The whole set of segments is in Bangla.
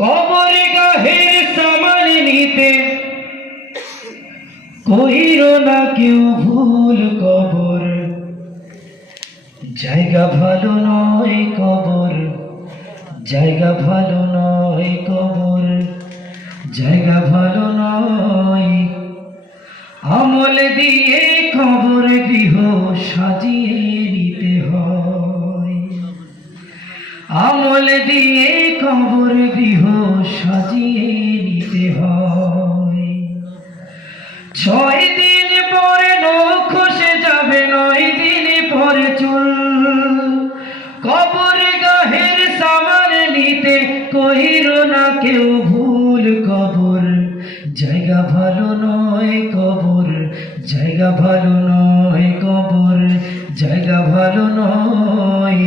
কবর গাহের সামান নিতে কইরো না কেউ ভুল। কবর জায়গা ভালো নয়, কবর জায়গা ভালো নয়, কবর জায়গা ভালো নয়। আমল দিয়ে কবর গৃহ সাজিয়ে নিতে হয়, আমল দিয়ে কবর গৃহ সাজিয়ে নিতে হয়। 6 দিন পরে নখ খসে যাবে, 9 দিন পরে চুল। কবর গাহের সামান নিতে কইরো না কেউ ভুল। কবর জায়গা ভালো নয়, কবর জায়গা ভালো নয়, কবর জায়গা ভালো নয়।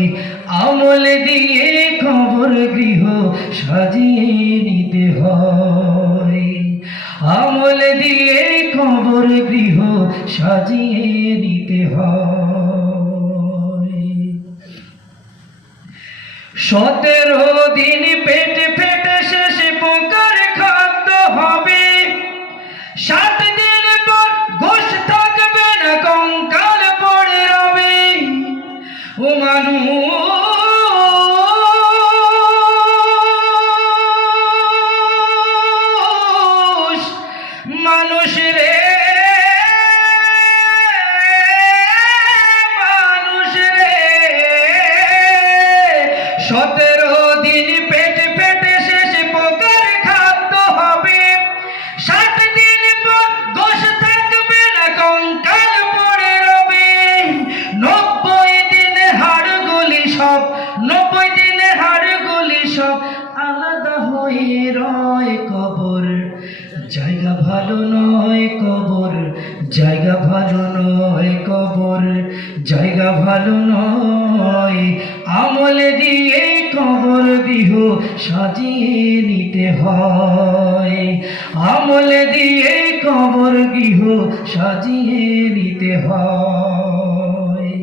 আমল দিয়ে কবর গৃহ সাজিয়ে নিতে হয়, আমল দিয়ে কবর গৃহ সাজিয়ে নিতে হয়। 17 দিন পেট ফেটে শেষে পোকার খাদ্য হবে। 7 দিন পর গোশ থাকবে না, কঙ্কাল পড়ে রবে। ও মানুষ রে, মানুষ রে। 17 দিন পেট পেটে শেষে পোকার খাদ্য হবে। 7 দিন পর গোশ থাকবে না, কঙ্কাল পড়ে রবে। 90 দিন হাড়গুলি সব, 90 দিন হাড়গুলি সব আলাদা হয়ে রয়। কবর জায়গা ভালো নয়, কবর জায়গা ভালো নয়, কবর জায়গা ভালো নয়। আমল দিয়ে কবর গৃহ সাজিয়ে নিতে হয়, আমল দিয়ে কবর গৃহ সাজিয়ে নিতে হয়।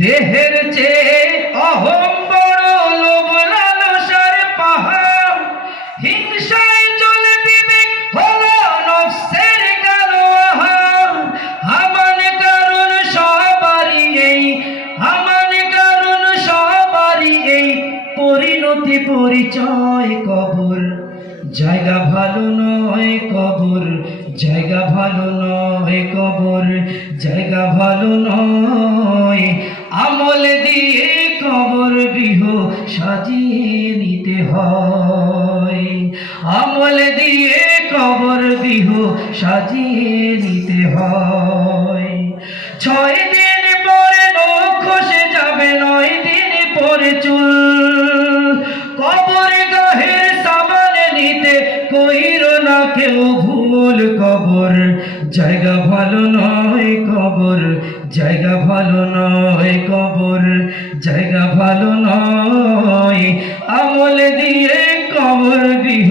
দেহের চেয়ে অহম বড়, লোভ লালসার পাহাড়। হিংসায় চলে বিবেক হলো নফসের কালো আহার। হামান কারণ সবারই এই, হামান কারণ সবারই এই পরিণতি পরিচয়। কবর জায়গা ভালো নয়, কবর জায়গা ভালো নয়, কবর জায়গা ভালো নয়। আমল দিয়ে কবর গৃহ সাজিয়ে নিতে হয়, আমল দিয়ে কবর গৃহ সাজিয়ে নিতে হয়। 6 দিন পরে নখ খসে যাবে, 9 দিন পরে চুল। কবর গাহের সামান নিতে কইরো না কেউ ভুল। কবর জায়গা ভালো নয়, কবর জায়গা ভালো নয়, কবর জায়গা ভালো নয়। আমল দিয়ে কবর গৃহ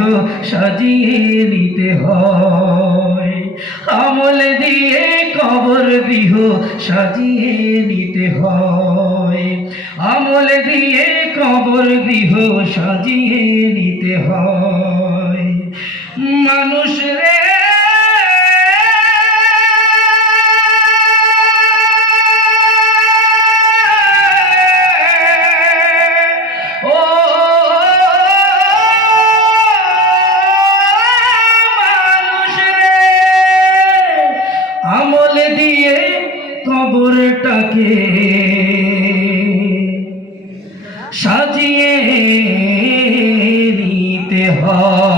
সাজিয়ে নিতে হয়, আমল দিয়ে কবর গৃহ সাজিয়ে নিতে হয়, আমল দিয়ে কবর গৃহ সাজিয়ে নিতে হয়। মানুষ রে, ও মানুষ রে, আমল দিয়ে কবরটাকে সাজিয়ে নিতে হয়।